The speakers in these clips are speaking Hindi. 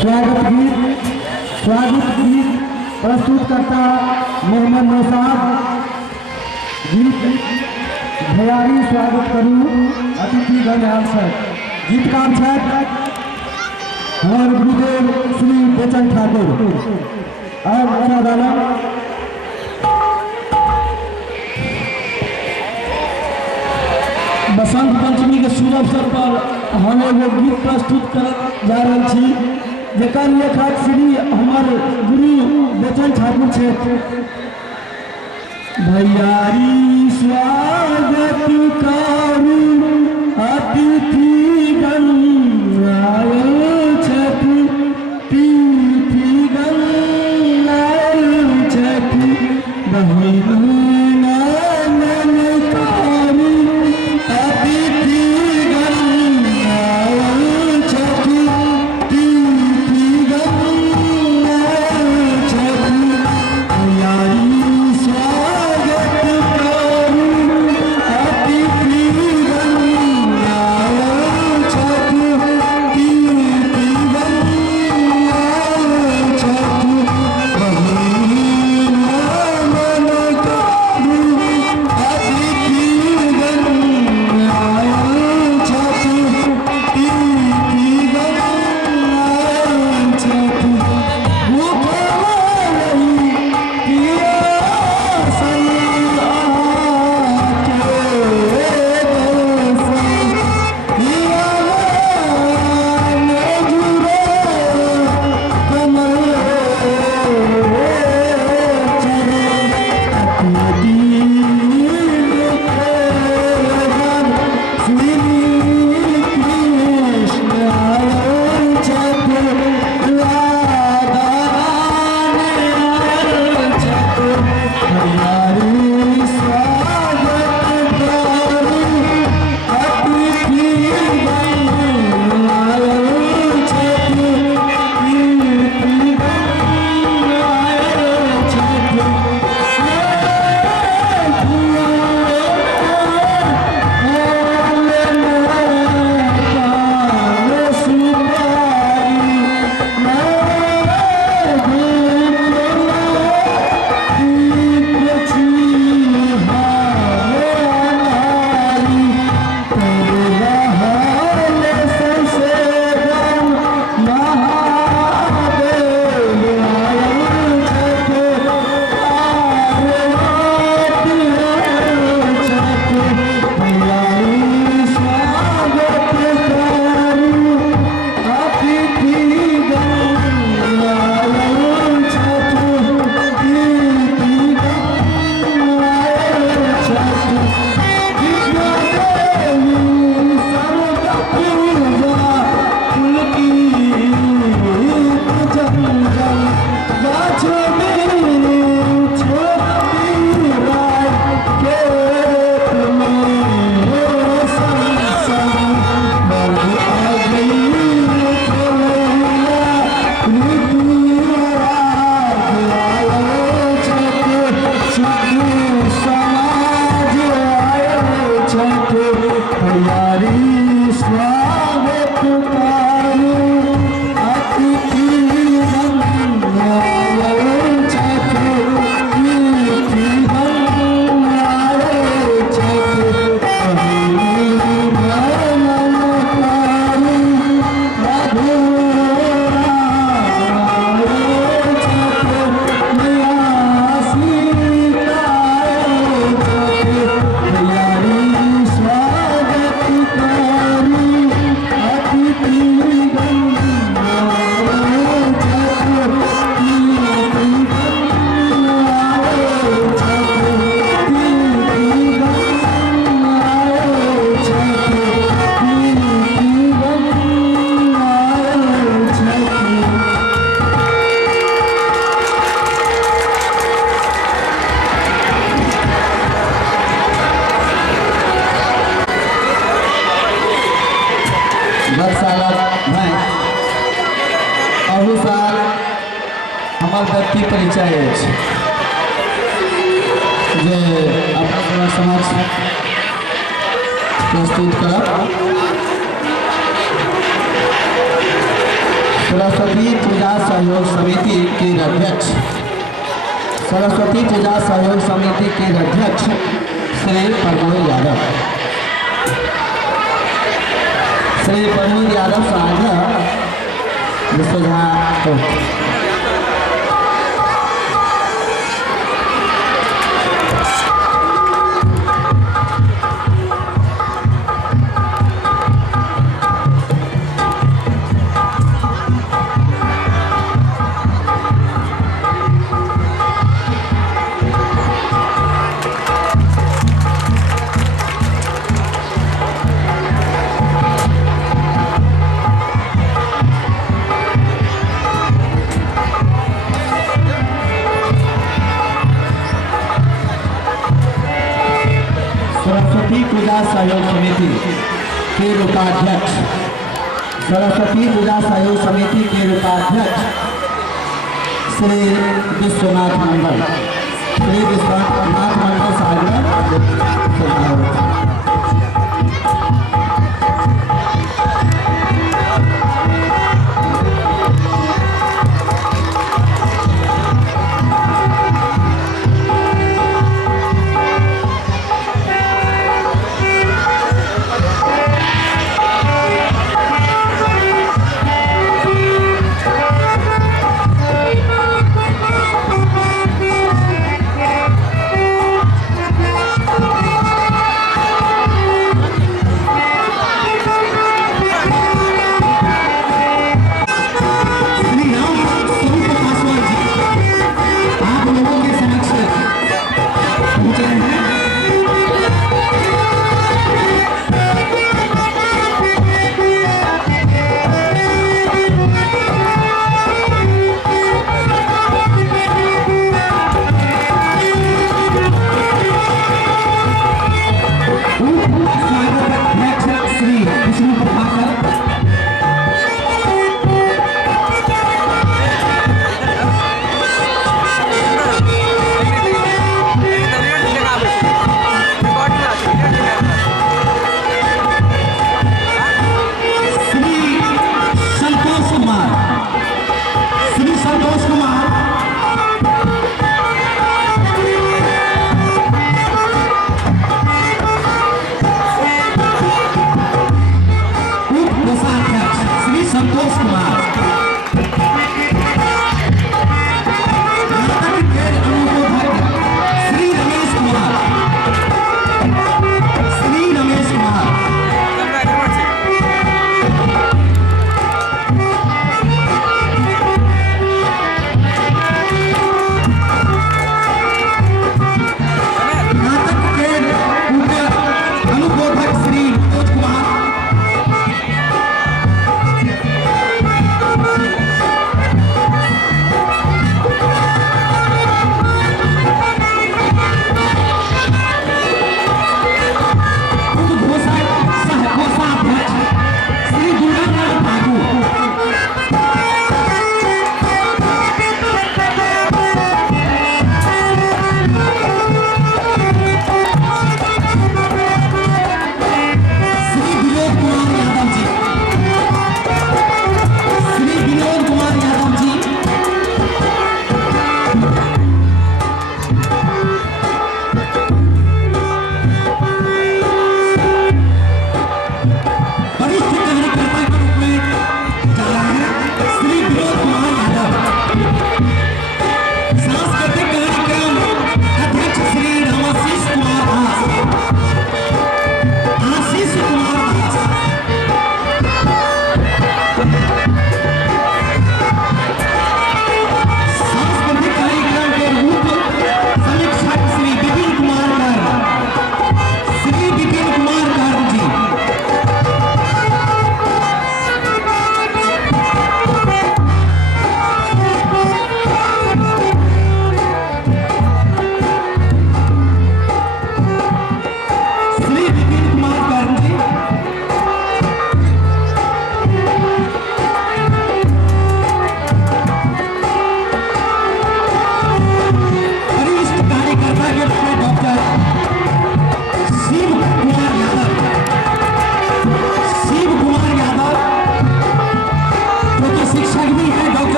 स्वागत गीत प्रस्तुत करता मोहम्मद नौशाद गीत भैयारी स्वागत करूँ अतिथि गण गीतकार छथि हमारे गुरुदेव श्री बेचन ठाकुर और बसंत पंचमी के शुभ अवसर पर हम एगो गीत प्रस्तुत कर जा रहे छी जेकर लेखक श्री हमार गुरु बेचन ठाकुर छथि। भैयारी स्वागत करू अतिथि गण आयल छथि तिथि गण आयल छथि बहिन व्यक्ति परिचय जे अपना समाज प्रस्तुत कर सरस्वती पूजा सहयोग समिति के अध्यक्ष, सरस्वती पूजा सहयोग समिति के अध्यक्ष श्री प्रमोद यादव, श्री प्रमोद यादव साझा विश्वझा सरस्वती पूजा सहयोग समिति के उपाध्यक्ष, सरस्वती पूजा सहयोग समिति के उपाध्यक्ष श्री विश्वनाथ मंडल, श्री विश्वनाथ मंडल साहब।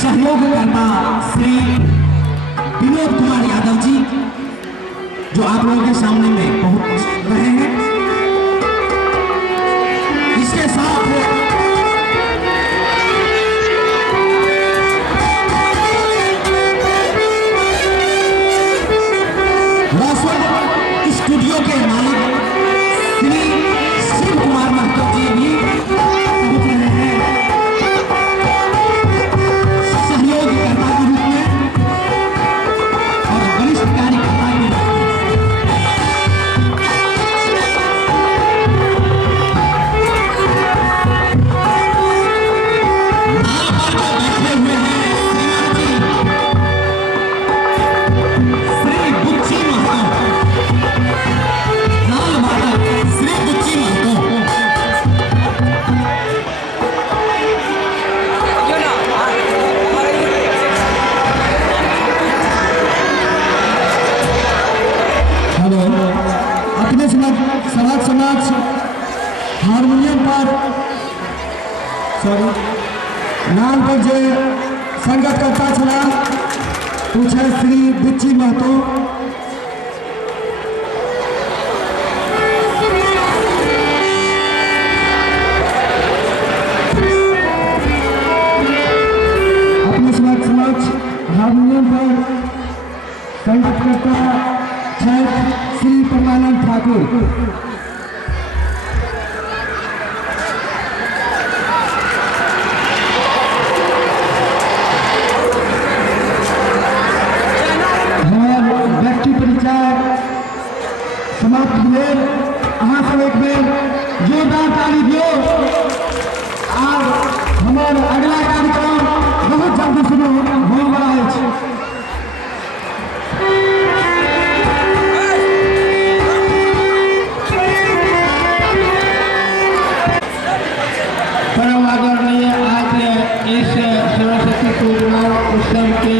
सहयोगकर्ता श्री विनोद कुमार यादव जी जो आप लोगों के सामने में पहुंच रहे हैं। इसके साथ रोशन स्टूडियो के मालिक श्री शिव कुमार महतो जी भी पहुंच रहे हैं सहयोगकर्ता के रूप में और वरिष्ठ कार्यकर्ता के रूप में। बैठे हुए हैं श्री बुच्ची महतो, लाल माता श्री बुच्ची महतो। हेलो, अपने समाज हारमोनियम पर नाम पर जो संगत करता छला पूछे श्री बुच्ची महतो। अपने समाज हारमोनियम पर संगत करता श्री परमानंद ठाकुर। व्यक्ति परिचय समाप्त हुए। अहाँ सब एक बेर जोरदार ताली दियो। और हमारा अगला कार्यक्रम बहुत जल्दी शुरू होने वाला है। परम आदरणीय आज इस सरस्वती पूजा उत्सव के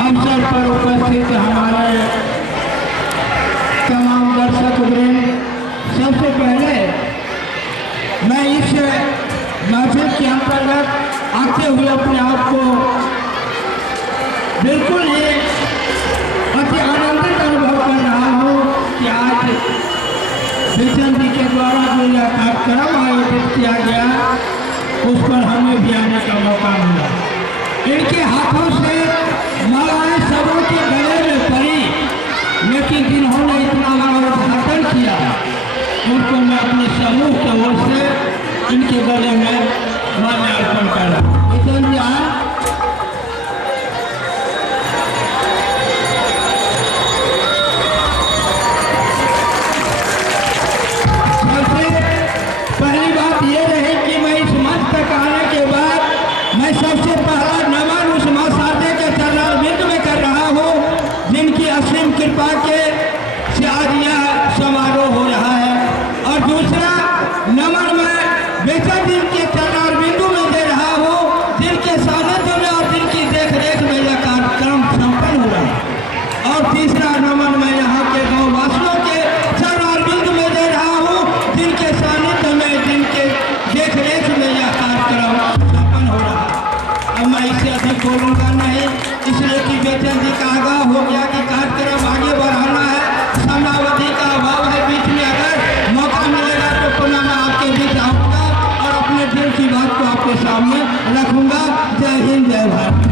अवसर पर उपस्थित हमारे तमाम दर्शक वृंद, सबसे पहले मैं इस महफिल के अंतर्गत आते हुए अपने आप को बिल्कुल ही अति आनंदित अनुभव कर रहा हूँ कि आज विजन जी के द्वारा जो यह कार्यक्रम आयोजित किया गया उस पर हमें भी आने का मौका मिला। इनके हाथों से मालाएं सबों के गले में पड़ी, लेकिन जिन्होंने इतना बड़ा उद्घाटन किया उनको मैं अपने समूह की ओर से इनके गले में माल्यार्पण कर रहा हूँ। विजन जी पहली बात ये रही कि मैं इस मंच तक आने के बाद मैं सबसे पहला नमन उस महासाध्य के चरणारविंद में कर रहा हूँ जिनकी असीम कृपा के से आज यह समारोह हो रहा है। और दूसरा नमन मैं बेचन जी के चरणारविंदों में दे रहा हूँ जिनके सानिध्य में और जिनकी देख रेख में यह कार्यक्रम संपन्न हुआ है। और तीसरा नमन मैं यहाँ के गाँव वासियों के चरणारविंद में दे रहा हूँ जिनके सानिध्य में जिनके देख रेख में यह कार्यक्रम संपन्न हो रहा है। अब मैं इससे अधिक बोलूँगा नहीं, इसलिए कि बेचन जी का आगाह हो गया कि कार्यक्रम आगे बढ़ाना है। समयावधि का अभाव है, बीच में अगर मौका मिलेगा तो पुनः मैं आपके बीच आऊँगा और अपने दिल की बात को आपके सामने रखूँगा। जय हिंद, जय भारत।